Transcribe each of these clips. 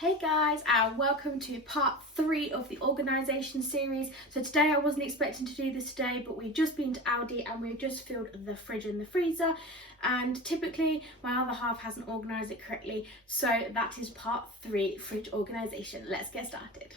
Hey guys, and welcome to part 3 of the organisation series. So today I wasn't expecting to do this today, but we've just been to Aldi and we've just filled the fridge and the freezer, and typically my other half hasn't organised it correctly, so that is part 3, fridge organisation. Let's get started.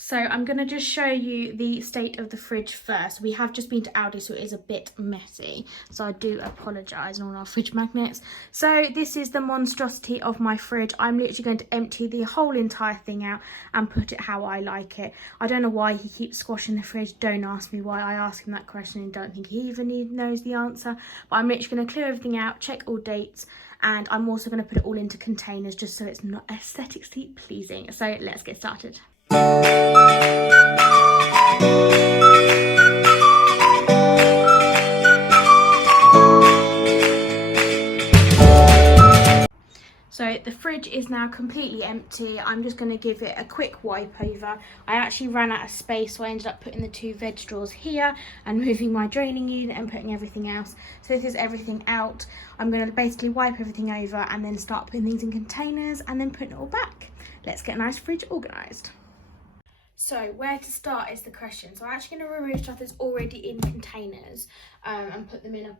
So I'm going to just show you the state of the fridge first. We have just been to Aldi, so it is a bit messy. So I do apologise on all our fridge magnets. So this is the monstrosity of my fridge. I'm literally going to empty the whole entire thing out and put it how I like it. I don't know why he keeps squashing the fridge. Don't ask me why. I ask him that question and don't think he even knows the answer. But I'm literally going to clear everything out, check all dates, and I'm also going to put it all into containers just so it's not aesthetically pleasing. So let's get started. So the fridge is now completely empty. I'm just going to give it a quick wipe over. I actually ran out of space, so I ended up putting the 2 veg drawers here and moving my draining unit and putting everything else. So this is everything out. I'm going to basically wipe everything over and then start putting things in containers and then putting it all back. Let's get a nice fridge organised. So where to start is the question. So I'm actually going to remove stuff that's already in containers and put them in a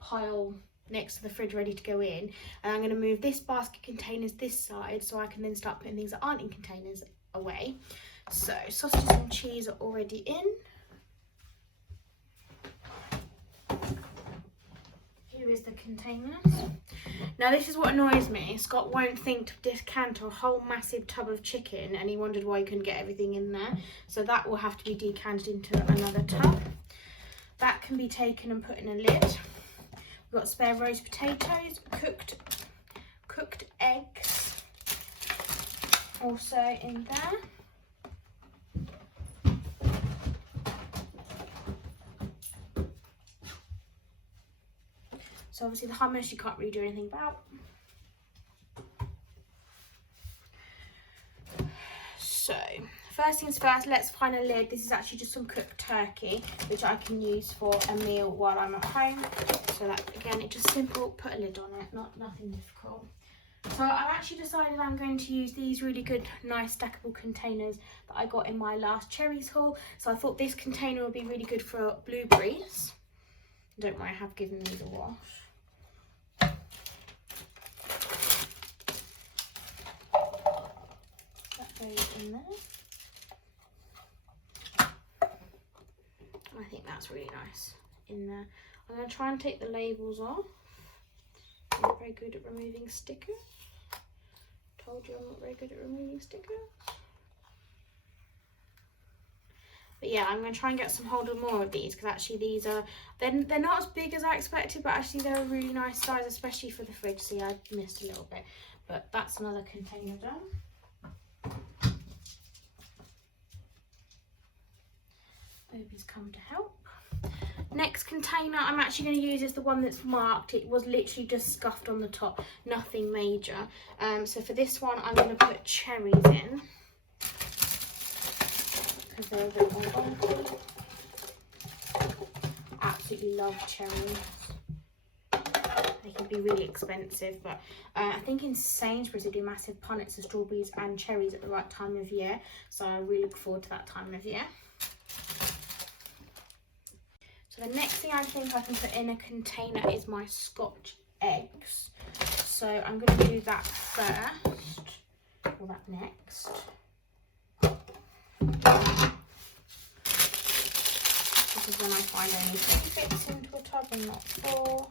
pile next to the fridge ready to go in, and I'm going to move this basket containers this side so I can then start putting things that aren't in containers away. So sausages and cheese are already in. Here is the containers. Now this is what annoys me. Scott won't think to decant a whole massive tub of chicken, and he wondered why he couldn't get everything in there, so that will have to be decanted into another tub. That can be taken and put in a lid. We've got spare roast potatoes, cooked eggs, also in there. So obviously the hummus you can't really do anything about. So first things first, let's find a lid. This is actually just some cooked turkey, which I can use for a meal while I'm at home. So that, again, it's just simple, put a lid on it, nothing difficult. So I've actually decided I'm going to use these really good, nice stackable containers that I got in my last cherries haul. So I thought this container would be really good for blueberries. Don't worry, I have given these a wash. That goes in there. I think that's really nice in there. I'm going to try and take the labels off. I'm not very good at removing stickers. Told you I'm not very good at removing stickers. But yeah, I'm going to try and get some hold of more of these, because actually these are, they're not as big as I expected, but actually they're a really nice size, especially for the fridge. See, I missed a little bit, but that's another container done. Baby's come to help. Next container I'm actually going to use is the one that's marked. It was literally just scuffed on the top, nothing major. So for this one I'm going to put cherries in, because they're a bit more bulky. Absolutely love cherries. They can be really expensive, but I think in Sainsbury's they do massive punnets of strawberries and cherries at the right time of year, so I really look forward to that time of year. So the next thing I think I can put in a container is my Scotch eggs. So I'm going to do that first, or that next. This is when I find anything fits into a tub and not full.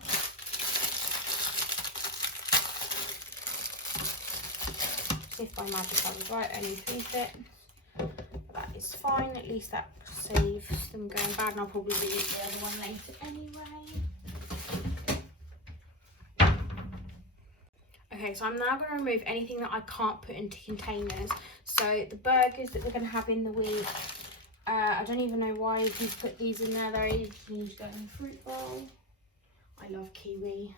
If by magic I was right, only 3 fit. That is fine, at least that saves them going bad, and I'll probably reuse the other one later anyway. Okay, so I'm now going to remove anything that I can't put into containers. So the burgers that we're going to have in the week, I don't even know why he's put these in there. They need to go in the fruit bowl. I love kiwis.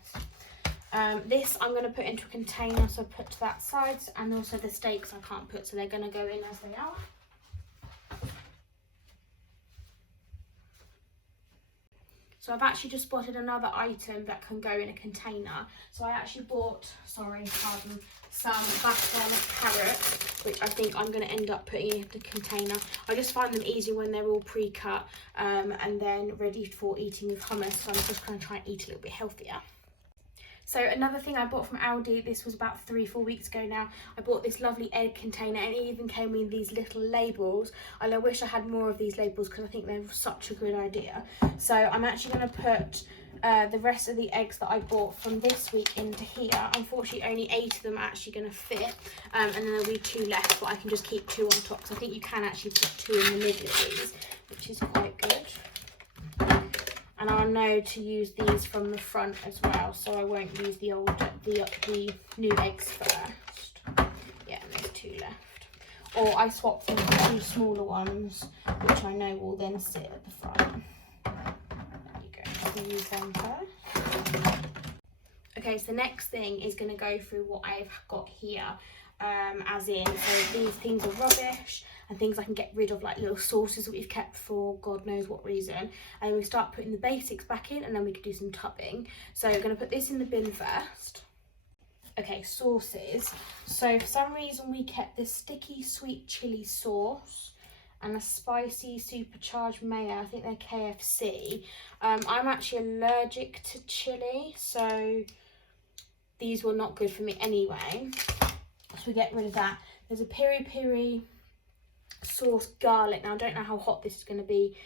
This I'm going to put into a container, so put to that side, and also the steaks I can't put, so they're going to go in as they are. So I've actually just spotted another item that can go in a container. So I actually bought, some back on carrots, which I think I'm going to end up putting in the container. I just find them easy when they're all pre-cut and then ready for eating with hummus. So I'm just going to try and eat a little bit healthier. So another thing I bought from Aldi, this was about 3-4 weeks ago now, I bought this lovely egg container, and it even came with these little labels, and I wish I had more of these labels because I think they're such a good idea. So I'm actually going to put the rest of the eggs that I bought from this week into here. Unfortunately only 8 of them are actually going to fit, and then there'll be 2 left, but I can just keep 2 on top, so I think you can actually put 2 in the middle of these, which is quite good. And I know to use these from the front as well, so I won't use the new eggs first. Yeah, and there's 2 left. Or I swap them for 2 smaller ones, which I know will then sit at the front. There you go, I'll use them first. Okay, so the next thing is going to go through what I've got here. As in, so these things are rubbish and things I can get rid of, like little sauces that we've kept for God knows what reason, and we start putting the basics back in, and then we can do some tubbing. So I'm going to put this in the bin first. Okay, sauces. So for some reason we kept this sticky sweet chili sauce and a spicy supercharged mayo. I think they're KFC. I'm actually allergic to chili, so these were not good for me anyway. So we get rid of that. There's a peri peri sauce garlic. Now I don't know how hot this is going to be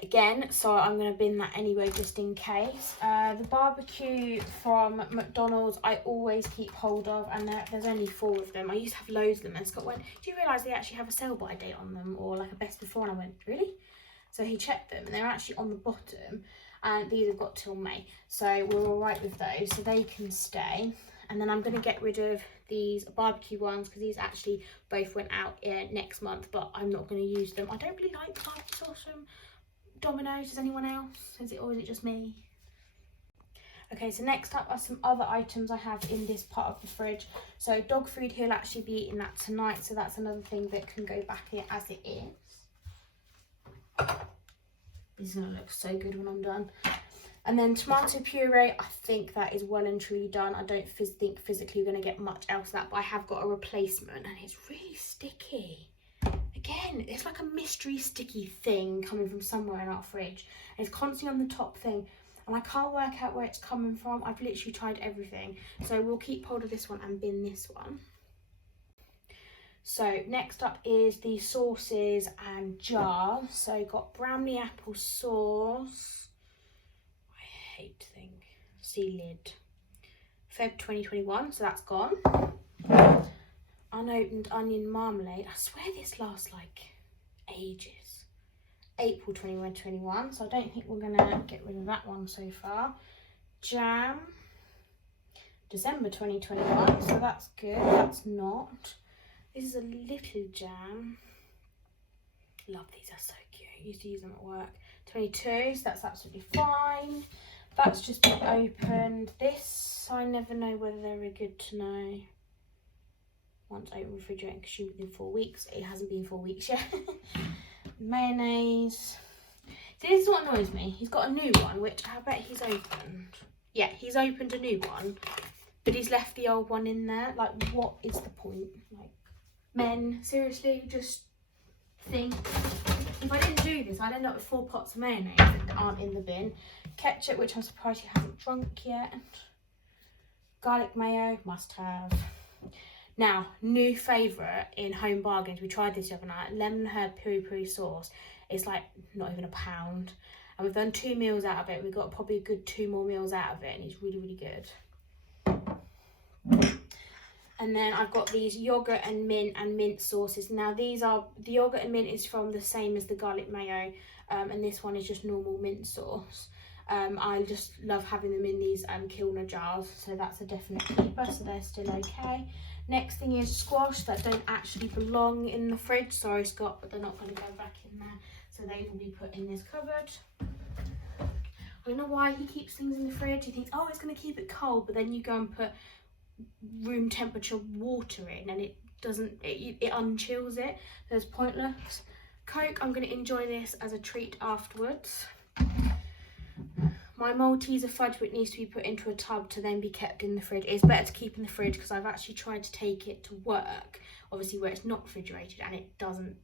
again, so I'm going to bin that anyway just in case. The barbecue from McDonald's I always keep hold of, and there's only 4 of them. I used to have loads of them, and Scott went, do you realise they actually have a sell by date on them, or like a best before? And I went, really? So he checked them, and they're actually on the bottom, and these have got till May, so we're all right with those, so they can stay. And then I'm going to get rid of these barbecue ones because these actually both went out next month, but I'm not going to use them. I don't really like the barbecue sauce from Domino's. Does anyone else? Or is it just me? Okay, so next up are some other items I have in this part of the fridge. So dog food, he'll actually be eating that tonight, so that's another thing that can go back here as it is. This is going to look so good when I'm done. And then tomato puree, I think that is well and truly done. I don't think physically you're going to get much else of that, but I have got a replacement, and it's really sticky. Again, it's like a mystery sticky thing coming from somewhere in our fridge. And it's constantly on the top thing, and I can't work out where it's coming from. I've literally tried everything. So we'll keep hold of this one and bin this one. So next up is the sauces and jars. So got brownie apple sauce. Thing. See lid. Feb 2021, so that's gone. Unopened onion marmalade. I swear this lasts like ages. April 2021, so I don't think we're gonna get rid of that one so far. Jam. December 2021, so that's good. That's not. This is a little jam. Love these, are so cute. I used to use them at work. 22, so that's absolutely fine. That's just been opened. This, I never know whether they're good to know. Once I open the refrigerator, consumed within 4 weeks. It hasn't been 4 weeks yet. Mayonnaise. See, this is what annoys me. He's got a new one, which I bet he's opened. Yeah, he's opened a new one, but he's left the old one in there. Like, what is the point? Like, men, seriously, just think. If I didn't do this, I'd end up with 4 pots of mayonnaise that aren't in the bin. Ketchup, which I'm surprised he hasn't drunk yet. Garlic mayo, must have. Now, new favourite in Home Bargains, we tried this the other night, lemon herb piri piri sauce. It's like not even £1. And we've done 2 meals out of it. We've got probably a good 2 more meals out of it, and it's really, really good. And then I've got these yogurt and mint sauces. Now these are, the yogurt and mint is from the same as the garlic mayo, and this one is just normal mint sauce. I just love having them in these Kilner jars, so that's a definite keeper, so they're still okay. Next thing is squash that don't actually belong in the fridge. Sorry Scott, but they're not going to go back in there, so they will be put in this cupboard. I don't know why he keeps things in the fridge. He thinks, oh, it's going to keep it cold, but then you go and put room temperature water in, and it doesn't, it unchills it, so it's pointless. Coke, I'm going to enjoy this as a treat afterwards. My Malteser fudge, which needs to be put into a tub to then be kept in the fridge. It's better to keep in the fridge because I've actually tried to take it to work, obviously where it's not refrigerated, and it doesn't,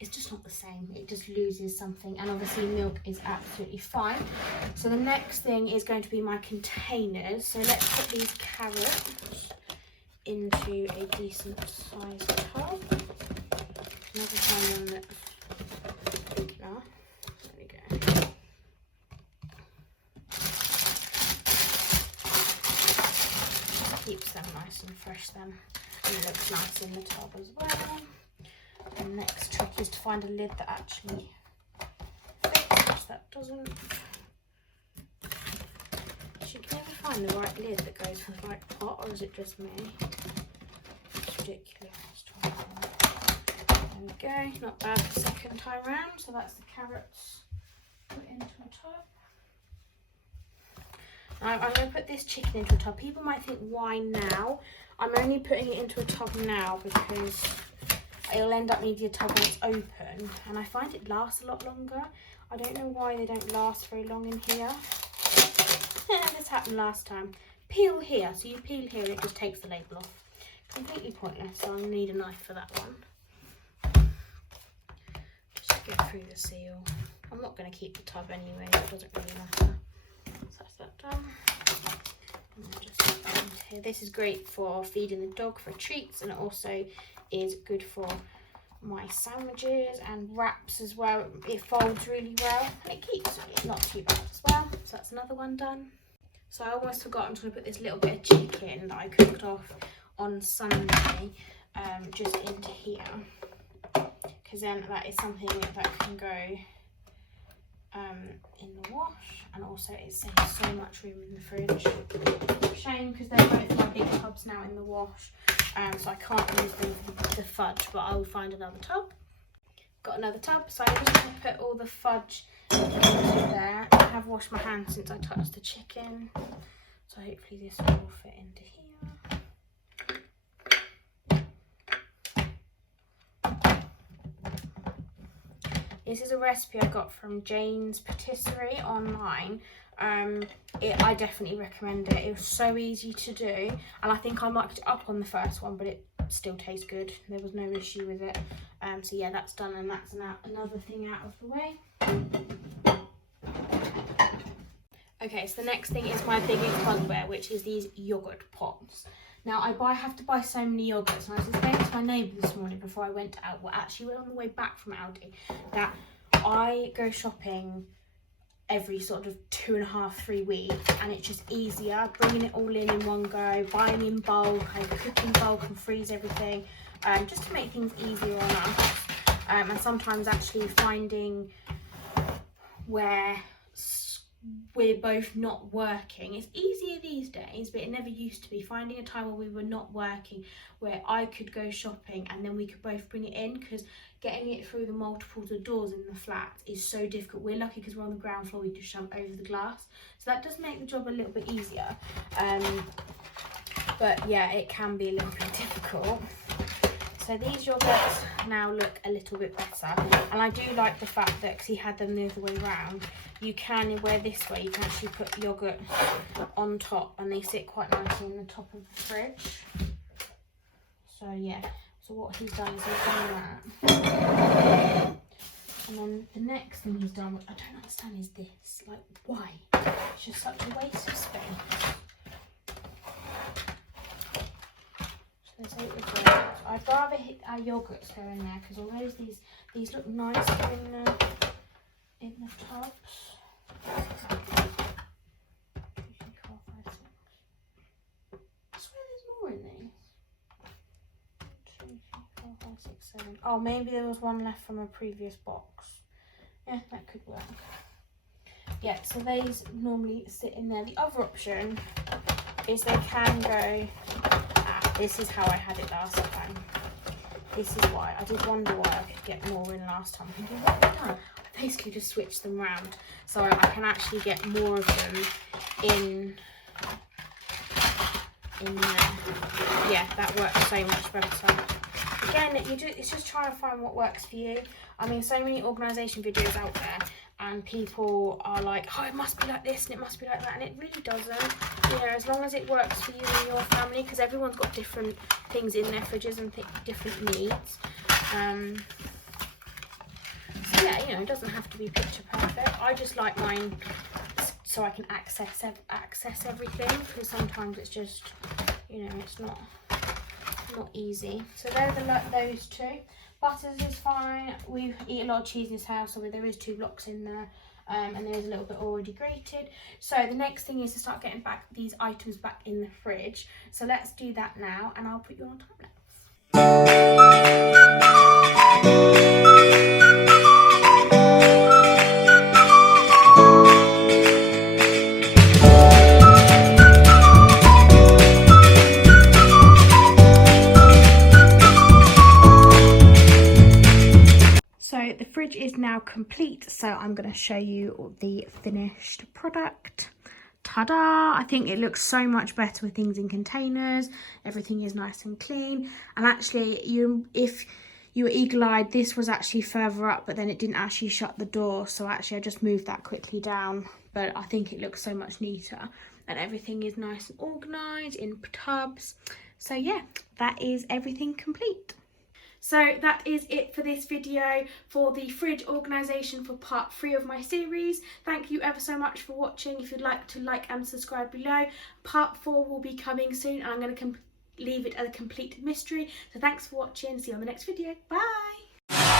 it's just not the same. It just loses something, and obviously milk is absolutely fine. So the next thing is going to be my containers. So let's put these carrots into a decent sized tub. Never find one that's big enough. There we go. Keeps them nice and fresh then, and it looks nice in the tub as well. The next trick is to find a lid that actually fits. That doesn't. You can never find the right lid that goes for the right pot, or is it just me? It's ridiculous. There we go. Not bad the second time round. So that's the carrots put into a tub. I'm going to put this chicken into a tub. People might think, why now? I'm only putting it into a tub now because it'll end up needing a tub when it's open. And I find it lasts a lot longer. I don't know why they don't last very long in here. This happened last time. Peel here. So you peel here and it just takes the label off. Completely pointless. So I'm going to need a knife for that one. Just get through the seal. I'm not going to keep the tub anyway. It doesn't really matter. So that's that done. And then just put that into here. This is great for feeding the dog for treats, and it also is good for my sandwiches and wraps as well. It folds really well and it keeps it not too bad as well. So that's another one done. So I almost forgot, I'm trying to put this little bit of chicken that I cooked off on Sunday just into here, because then that is something that can go in the wash, and also it saves so much room in the fridge. Shame because they're both my big tubs now in the wash, so I can't use them for the fudge, but I will find another tub. Got another tub, so I'm just going to put all the fudge into there. I have washed my hands since I touched the chicken, so hopefully this will fit into here. This is a recipe I got from Jane's Patisserie online. I definitely recommend it. It was so easy to do, and I think I mucked it up on the first one, but it still tastes good. There was no issue with it. So yeah, that's done, and that's another thing out of the way. Okay, so the next thing is my biggest bugbear, which is these yogurt pots. Now I have to buy so many yogurts, and I was explaining to my neighbour this morning before I went out, well actually on the way back from Aldi, that I go shopping every sort of 2.5-3 weeks, and it's just easier bringing it all in one go, buying in bulk, I cook in bulk and freeze everything, just to make things easier on us, and sometimes actually finding where we're both not working. It's easier these days, but it never used to be. Finding a time where we were not working, where I could go shopping and then we could both bring it in, because getting it through the multiples of doors in the flat is so difficult. We're lucky because we're on the ground floor, we just jump over the glass, so that does make the job a little bit easier, but yeah, it can be a little bit difficult. So these yogurts now look a little bit better, and I do like the fact that, because he had them the other way around, you can, where this way, you can actually put yogurt on top, and they sit quite nicely in the top of the fridge. So yeah, so what he's done is he's done that. And then the next thing he's done, which I don't understand, is this. Like, why? It's just such a waste of space. I'd rather our yogurts go in there, because although these look nicer in the tubs. 2, 3, 4, 5, 6. I swear there's more in these. 2, 3, 4, 5, 6, 7. Oh, maybe there was one left from a previous box. Yeah, that could work. Yeah, so these normally sit in there. The other option is they can go. This is how I had it last time. This is why. I did wonder why I could get more in last time. I'm thinking, what have I done? I basically just switched them round, so I can actually get more of them in there. Yeah, that works so much better. Again, it's just trying to find what works for you. I mean, so many organisation videos out there, and people are like, oh, it must be like this and it must be like that, and it really doesn't. You know, as long as it works for you and your family, because everyone's got different things in their fridges and different needs. So yeah, you know, it doesn't have to be picture perfect. I just like mine so I can access everything, because sometimes it's just, you know, it's not easy. So they're those two. Butters is fine. We eat a lot of cheese in this house, so there is 2 blocks in there, and there is a little bit already grated. So the next thing is to start getting back these items back in the fridge. So let's do that now, and I'll put you on time lapse. So the fridge is now complete, so I'm going to show you the finished product. Ta-da! I think it looks so much better with things in containers. Everything is nice and clean. And actually, if you were eagle-eyed, this was actually further up, but then it didn't actually shut the door. So actually, I just moved that quickly down. But I think it looks so much neater. And everything is nice and organised in tubs. So yeah, that is everything complete. So that is it for this video for the fridge organisation for part 3 of my series. Thank you ever so much for watching. If you'd like to like and subscribe below, part 4 will be coming soon, and I'm going to leave it as a complete mystery. So thanks for watching. See you on the next video. Bye.